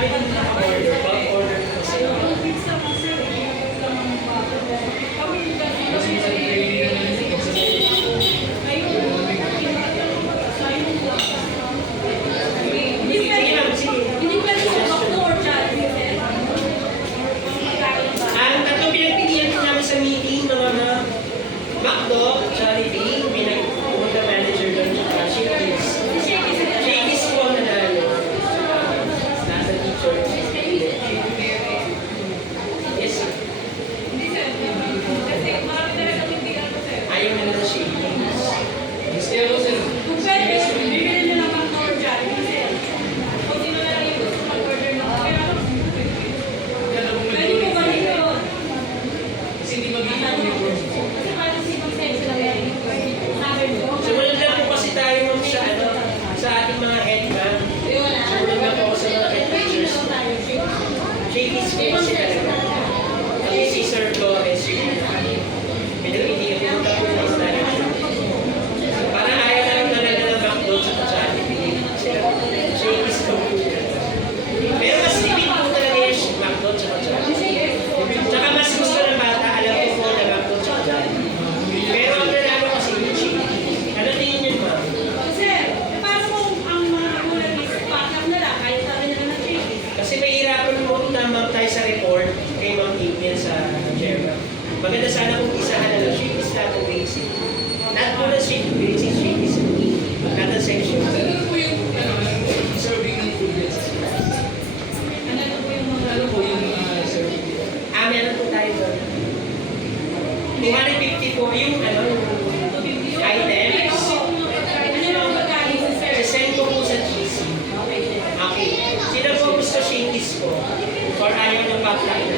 dami din naka-order. Pag-order ko kasi. Ang tatlong pinagpilian din namin sa meeting, mga McDo, Jollibee, may nag-pumunta manager doon, Shakey's. Shakey's po ang nanalo. Nasa teacher. Yes, sir. Ayaw na nila Shakey's. Yes, sir. Sumunod lang po kasi tayo sa, sa ating mga head man. Sumunod lang po sa mga head teachers. Shakey's po kasi talaga. Kasi si Sir Flores, pinag-initin ko po sa para ayaw na lang talaga ng McDo sa Jollibee. Shakey's po. Pero mas tipid po talaga yung McDo sa Jollibee. Tsaka mas gusto ng bata, alam ko po na McDo sa Jollibee. Pero ang nanalo kasi yung Shakey's. Ano tingin niyo, ma'am? Kasi mahirapan po naman tayo sa report kay Ma'am Vivian sa chairman. Maganda sana kung isahan na lang Shakey's natin basic. Not po na basic Shakey's. Not a section. Ano po yung serving ng food yan sa class? Ano po yung serving? Meron po tayo doon. 250 po yung items. Sisend ko po sa GC. Okay. Sino po gusto Shakey's po? Or ayaw ng backline?